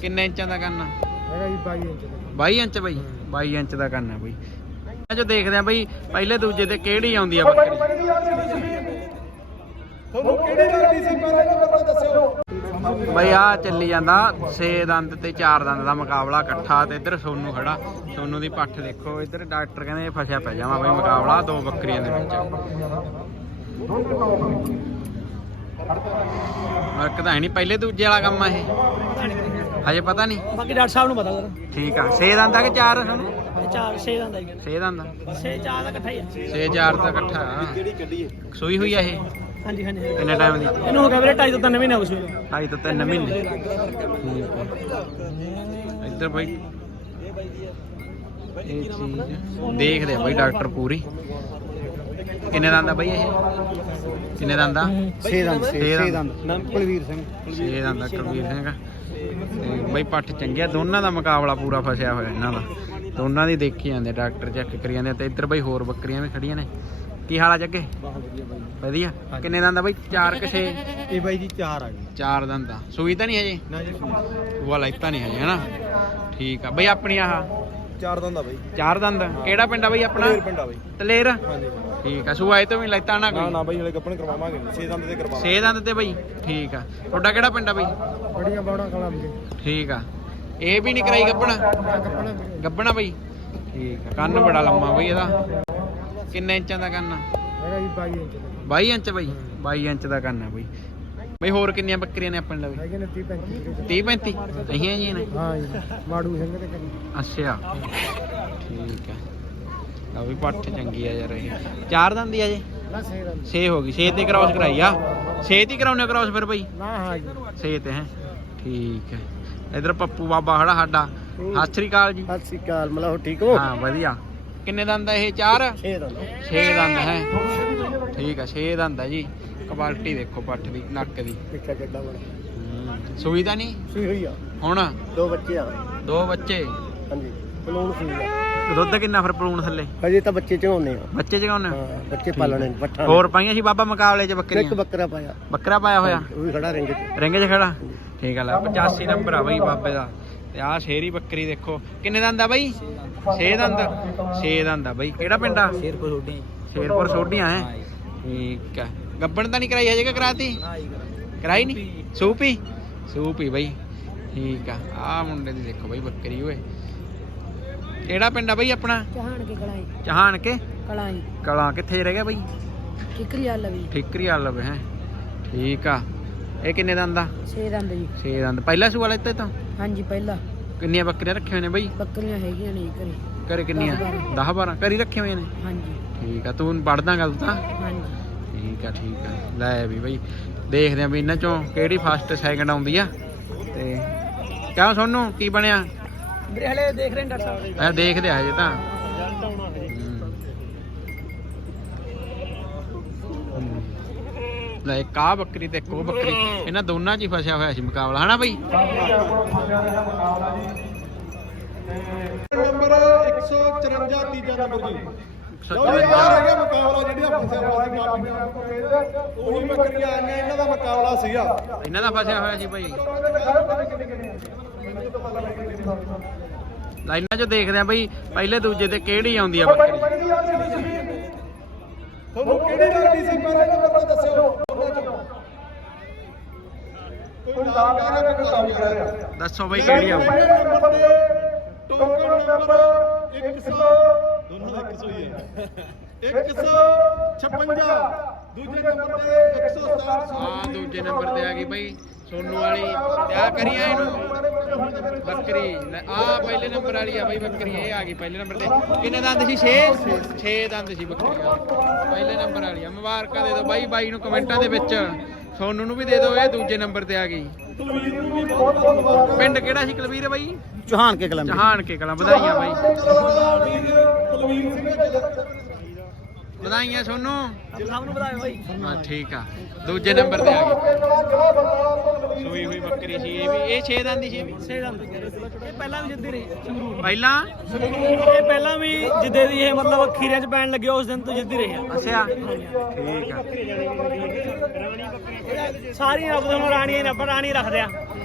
ਕਿੰਨੇ ਇੰਚਾਂ ਦਾ ਕਰਨਾ ਹੈਗਾ ਜੀ 22 ਇੰਚ 22 ਇੰਚ ਬਾਈ 22 ਇੰਚ ਦਾ ਕਰਨਾ ਬਾਈ ਆ ਜੋ ਦੇਖਦੇ ਆ ਬਾਈ ਪਹਿਲੇ ਦੂਜੇ ਤੇ ਕਿਹੜੀ ਆਉਂਦੀ ਆ ਬੱਕਰੀ ਤੁਹਾਨੂੰ ਕਿਹੜੀ ਲੱਗਦੀ ਸੀ ਪਹਿਲੇ ਨੰਬਰ ਦੱਸਿਓ ਬਈ ਆ ਚੱਲੀ ਜਾਂਦਾ 6 ਦੰਦ ਤੇ 4 ਦੰਦ ਦਾ ਮੁਕਾਬਲਾ ਇਕੱਠਾ ਤੇ ਇੱਧਰ ਸੋਨੂ ਖੜਾ ਸੋਨੂ ਦੀ ਪੱਠ ਦੇਖੋ ਇੱਧਰ ਡਾਕਟਰ ਕਹਿੰਦੇ ਇਹ ਫਸਿਆ ਪੈ ਜਾਵਾ ਬਈ ਮੁਕਾਬਲਾ ਦੋ ਬੱਕਰੀਆਂ ਦੇ ਵਿੱਚ ਫਰਕ ਤਾਂ ਹੈ ਨਹੀਂ ਪਹਿਲੇ ਦੂਜੇ ਵਾਲਾ ਕੰਮ ਆ ਇਹ ਹਜੇ ਪਤਾ ਨਹੀਂ ਬਾਕੀ ਡਾਕਟਰ ਸਾਹਿਬ ਨੂੰ ਪਤਾ ਲੱਗਣਾ ਠੀਕ ਆ 6 ਦੰਦਾਂ ਕਿ 4 ਸਾਨੂੰ 4 6 ਦੰਦਾਂ ਹੀ 6 6 4 ਦਾ ਇਕੱਠਾ ਹੀ 6 4 ਦਾ ਇਕੱਠਾ ਹਾਂ ਕਿਹੜੀ ਕੱਢੀ ਹੈ ਸੂਈ ਹੋਈ ਆ ਇਹ ਹਾਂਜੀ ਹਾਂਜੀ ਕਿੰਨੇ ਟਾਈਮ ਦੀ ਇਹਨੂੰ ਹੋ ਗਿਆ ਵੀਰੇ 2.5 ਤੋਂ 3 ਮਹੀਨੇ ਹੋ ਗਏ ਸੋਈ 2.5 ਤੋਂ 3 ਮਹੀਨੇ ਠੀਕ ਇੱਧਰ ਬਾਈ ਇਹ ਬਾਈ ਦੀ ਆ ਦੇਖਦੇ ਆ ਬਾਈ ਡਾਕਟਰ ਪੂਰੀ ਕਿੰਨੇ ਦੰਦ ਆ ਬਾਈ ਇਹ ਕਿੰਨੇ ਦੰਦ ਆ 6 ਦੰਦ 6 ਦੰਦ ਨਾਮ ਕੁਲਵੀਰ ਸਿੰਘ ਕੁਲਵੀਰ ਦੰਦ ਕੁਲਵੀਰ ਸਿੰਘ ਤੇ ਬਈ ਪੱਠ ਚੰਗਿਆ ਦੋਨਾਂ ਦਾ ਮੁਕਾਬਲਾ ਪੂਰਾ ਫਸਿਆ ਹੋਇਆ ਇਹਨਾਂ ਦਾ ਦੋਨਾਂ ਦੀ ਦੇਖੀ ਜਾਂਦੇ ਡਾਕਟਰ ਚੈੱਕ ਕਰੀ ਜਾਂਦੇ ਤੇ ਇੱਧਰ ਬਈ ਹੋਰ ਬੱਕਰੀਆਂ ਵੀ ਖੜੀਆਂ ਨੇ ਕੀ ਹਾਲ ਆ ਜੱਗੇ ਵਧੀਆ ਬਾਈ ਵਧੀਆ ਕਿੰਨੇ ਦੰਦ ਆ ਬਈ 4 6 ਇਹ ਬਾਈ ਜੀ 4 ਆ ਗਏ 4 ਦੰਦ ਆ ਸੂਈ ਤਾਂ ਨਹੀਂ ਹਜੇ ਨਾ ਜੀ ਉਹ ਲਾਈਤਾ ਨਹੀਂ ਹਜੇ ਹਨਾ ਠੀਕ ਆ ਬਈ ਆਪਣੀ ਆਹ ਚਾਰ ਦੰਦ ਆ ਬਾਈ ਚਾਰ ਦੰਦ ਕਿਹੜਾ ਪਿੰਡ ਬਾਈ ਆਪਣਾ ਤਲੇਰ ਪਿੰਡ ਬਾਈ ਤਲੇਰ ਹਾਂਜੀ ਠੀਕ ਆ ਸੁਆਏ ਤੋਂ ਵੀ ਲਾਈਤਾ ਨਾ ਕੋਈ ਨਾ ਨਾ ਬਾਈ ਹਲੇ ਗੱਪਣ ਕਰਵਾਵਾਂਗੇ ਛੇ ਦੰਦ ਤੇ ਕਰਵਾਵਾਂ ਛੇ ਦੰਦ ਤੇ ਬਾਈ ਠੀਕ ਆ ਤੁਹਾਡਾ ਕਿਹੜਾ ਪਿੰਡ ਬਾਈ ਬੜੀਆਂ ਬਾਣਾ ਕਾਲਾ ਵੀ ਠੀਕ ਆ ਇਹ ਵੀ ਨਹੀਂ ਕਰਾਈ ਗੱਪਣ ਗੱਪਣਾ ਬਾਈ ਠੀਕ ਆ ਕੰਨ ਬੜਾ ਲੰਮਾ ਬਾਈ ਇਹਦਾ ਕਿੰਨੇ ਇੰਚਾਂ ਦਾ ਕੰਨ ਹੈਗਾ ਜੀ 22 ਇੰਚ 22 ਇੰਚ ਬਾਈ 22 ਇੰਚ ਦਾ ਕੰਨ ਹੈ ਬਾਈ ਬਈ ਹੋਰ ਕਿੰਨੀਆਂ ਬੱਕਰੀਆਂ ਨੇ ਆਪਣੇ ਲਵੇ ਹੈਗੇ ਨੇ 30 35 30 35 ਨਹੀਂ ਹੈ ਜੀ ਨੇ ਹਾਂ ਜੀ ਮਾੜੂ ਸਿੰਘ ਦੇ ਕਰੀ ਅੱਛਾ ਠੀਕ ਹੈ ਆ ਵੀ ਪੱਠ ਚੰਗੀ ਆ ਯਾਰ ਇਹ ਚਾਰ ਦੰਦ ਦੀ ਆ ਜੇ ਨਾ 6 ਦੰਦ 6 ਹੋ ਗਈ 6 ਤੇ ਕ੍ਰਾਸ ਕਰਾਈ ਆ 6 ਤੇ ਕਰਾਉਨੇ ਕ੍ਰਾਸ ਫਿਰ ਭਾਈ ਨਾ ਹਾਂ ਜੀ 6 ਤੇ ਹੈ ਠੀਕ ਹੈ ਇਧਰ ਪੱਪੂ ਬਾਬਾ ਖੜਾ ਸਾਡਾ ਸਤਿ ਸ੍ਰੀ ਅਕਾਲ ਜੀ ਸਤਿ ਸ੍ਰੀ ਅਕਾਲ ਮਲਾਹ ਠੀਕ ਹੋ ਹਾਂ ਵਧੀਆ ਕਿੰਨੇ ਦੰਦ ਆ ਇਹ ਚਾਰ 6 ਦੰਦ 6 ਦੰਦ ਹੈ ਠੀਕ ਆ 6 ਦੰਦ ਆ ਜੀ ਕੁਆਲਿਟੀ ਦੇਖੋ ਪੱਠ ਦੀ ਨੱਕ ਦੀ ਕਿੱਥੇ ਕਿੱਡਾ ਬੜਾ ਸੁਵਿਧਾ ਨਹੀਂ ਸੁਹੀ ਆ ਹੁਣ ਦੋ ਬੱਚੇ ਆ ਦੋ ਬੱਚੇ ਹਾਂਜੀ ਪਲੂਨ ਸੁਣਦਾ ਦੁੱਧ ਕਿੰਨਾ ਫਿਰ ਪਲੂਣ ਥੱਲੇ ਅਜੇ ਤਾਂ ਬੱਚੇ ਚਾਉਣੇ ਆ ਬੱਚੇ ਚਾਉਣੇ ਆ ਬੱਚੇ ਪਾਲਣੇ ਪੱਠਾ ਹੋਰ ਪਾਈਆਂ ਸੀ ਬਾਬਾ ਮੁਕਾਬਲੇ ਚ ਬੱਕਰੀ ਇੱਕ ਬੱਕਰਾ ਪਾਇਆ ਬੱਕਰਾ ਪਾਇਆ ਹੋਇਆ ਉਹ ਵੀ ਖੜਾ ਰਿੰਗ ਚ ਰਿੰਗ ਚ ਖੜਾ ਠੀਕ ਆ ਲੈ 85 ਨੰਬਰ ਆ ਬਈ ਬਾਬੇ ਦਾ ਤੇ ਆਹ ਸ਼ੇਰੀ ਬੱਕਰੀ ਦੇਖੋ ਕਿੰਨੇ ਦੰਦ ਆ ਬਾਈ 6 ਦੰਦ 6 ਦੰਦ ਆ ਬਾਈ ਕਿਹੜਾ ਪਿੰਡ ਆ ਸ਼ੇਰਪੁਰ ਛੋਡੀ ਸ਼ੇਰਪੁਰ ਛੋਡੀਆਂ ਹੈ ਠੀਕ ਆ ਗੱਬਣ ਤਾਂ ਨਹੀਂ ਕਰਾਈ ਹਜੇਗਾ ਕਰਾਤੀ ਕਰਾਈ ਨਹੀਂ ਸੂਪੀ ਸੂਪੀ ਬਾਈ ਠੀਕ ਆ ਆਹ ਮੁੰਡੇ ਦੀ ਦੇਖੋ ਬਾਈ ਬੱਕਰੀ ਓਏ ਕਿਹੜਾ ਪਿੰਡ ਆ ਬਾਈ ਆਪਣਾ ਚਾਹਣ ਕੇ ਕਲਾਈ ਚਾਹਣ ਕੇ ਕਲਾਈ ਕਲਾ ਕਿੱਥੇ ਰਹਿ ਗਿਆ ਬਾਈ ਠਿਕਰੀ ਆਲਵੀ ਠਿਕਰੀ ਆਲਵ ਹੈ ਠੀਕ ਆ ਇਹ ਕਿੰਨੇ ਦੰਦ ਦਾ 6 ਦੰਦ ਜੀ 6 ਦੰਦ ਪਹਿਲਾ ਸੂਆ ਲਿੱਤੇ ਤਾਂ ਹਾਂਜੀ ਪਹਿਲਾ ਕਿੰਨੀਆਂ ਬੱਕਰੀਆਂ ਰੱਖੀਆਂ ਨੇ ਬਈ ਬੱਕਰੀਆਂ ਹੈਗੀਆਂ ਨੇ ਘਰੇ ਘਰੇ ਕਿੰਨੀਆਂ 10 12 ਘਰੇ ਰੱਖੇ ਹੋਏ ਨੇ ਹਾਂਜੀ ਠੀਕ ਆ ਤੂੰ ਪੜਦਾ ਗੱਲ ਤਾਂ ਹਾਂਜੀ ਠੀਕ ਆ ਠੀਕ ਆ ਲੈ ਵੀ ਬਈ ਦੇਖਦੇ ਆ ਵੀ ਇਹਨਾਂ ਚੋਂ ਕਿਹੜੀ ਫਸਟ ਸੈਕਿੰਡ ਆਉਂਦੀ ਆ ਤੇ ਕਿਆ ਸੁਣਨੂੰ ਕੀ ਬਣਿਆ ਵੀਰੇ ਹਲੇ ਦੇਖ ਰਹੇ ਡਾਕਟਰ ਸਾਹਿਬ ਆ ਦੇਖਦੇ ਆ ਹਜੇ ਤਾਂ ਲੈ ਕਾ ਬੱਕਰੀ ਤੇ ਕੋ ਬੱਕਰੀ ਇਹਨਾਂ ਦੋਨਾਂ 'ਚ ਹੀ ਫਸਿਆ ਹੋਇਆ ਸੀ ਮੁਕਾਬਲਾ ਹਨਾ ਬਈ ਨੰਬਰ 154 ਤੀਜਾ ਨੰਬਰ ਜੀ ਸਤਿ ਸ੍ਰੀ ਅਕਾਲ ਜਿਹੜੀ ਇਹਨਾਂ ਦਾ ਮੁਕਾਬਲਾ ਸੀਗਾ ਇਹਨਾਂ ਦਾ ਫਸਿਆ ਹੋਇਆ ਸੀ ਭਾਈ ਲਾਈਨਾਂ 'ਚ ਦੇਖਦੇ ਆ ਬਈ ਪਹਿਲੇ ਦੂਜੇ ਤੇ ਕਿਹੜੀ ਆਉਂਦੀ ਆ ਬੱਕਰੀ ਤੁਹਾਨੂੰ ਕਿਹੜੀ ਲੱਗਦੀ ਸੀ ਪਹਿਲੇ ਨੰਬਰ ਦੱਸਿਓ ਦੱਸੋ ਬਈ ਕਿਹੜੀ ਆ ਟੋਕਨ ਨੰਬਰ 100 ਦੋਨੋਂ ਦਾ 100 ਹੀ ਆ 156 ਦੂਜੇ ਨੰਬਰ ਤੇ 167 ਹਾਂ ਦੂਜੇ ਨੰਬਰ ਤੇ ਆ ਗਈ ਬਈ ਸੋਨੂ ਵਾਲੀ ਕਿਆ ਕਰੀਆ ਇਹਨੂੰ ਬੱਕਰੀ ਆ ਪਹਿਲੇ ਨੰਬਰ ਵਾਲੀ ਆ ਬਈ ਬੱਕਰੀ ਇਹ ਆ ਗਈ ਪਹਿਲੇ ਨੰਬਰ ਤੇ ਕਿੰਨੇ ਦੰਦ ਸੀ 6 6 ਦੰਦ ਸੀ ਬੱਕਰੀ ਪਹਿਲੇ ਨੰਬਰ ਵਾਲੀ ਆ ਮੁਬਾਰਕਾਂ ਦੇ ਦੋ ਬਾਈ ਬਾਈ ਨੂੰ ਕਮੈਂਟਾਂ ਦੇ ਵਿੱਚ ਸੋਨੂ ਨੂੰ ਵੀ ਦੇ ਦੋ ਇਹ ਦੂਜੇ ਨੰਬਰ ਤੇ ਆ ਗਈ ਪਿੰਡ ਕਿਹੜਾ ਸੀ ਕਲਵੀਰ ਬਾਈ ਚੋਹਾਨ ਕੇ ਕਲਾਂ ਚੋਹਾਨ ਕੇ ਕਲਾਂ ਵਧਾਈਆਂ ਬਾਈ ਕਲਵੀਰ ਸਿੰਘ ਵਧਾਈਆਂ ਤੁਹਾਨੂੰ ਸਭ ਨੂੰ ਵਧਾਏ ਬਾਈ ਹਾਂ ਠੀਕ ਆ ਦੂਜੇ ਨੰਬਰ ਤੇ ਆ ਗਏ ਸੁਈ ਹੋਈ ਬੱਕਰੀ ਸੀ ਇਹ ਵੀ ਇਹ 6 ਦੰਦ ਦੀ 6 ਦੰਦ ਇਹ ਪਹਿਲਾਂ ਵੀ ਜਿੱਦੇ ਰਹੀ ਪਹਿਲਾਂ ਇਹ ਪਹਿਲਾਂ ਵੀ ਜਿੱਦੇ ਦੀ ਇਹ ਮਤਲਬ ਖੀਰੇ ਚ ਪੈਣ ਲੱਗਿਆ ਉਸ ਦਿਨ ਤੋਂ ਜਿੱਦੇ ਰਹੀ ਅੱਛਾ ਠੀਕ ਆ ਸਾਰੀਆਂ ਆਪਦੇ ਨੂੰ ਰਾਣੀਆਂ ਨੰਬਰ ਰਾਣੀ ਰੱਖਦੇ ਆ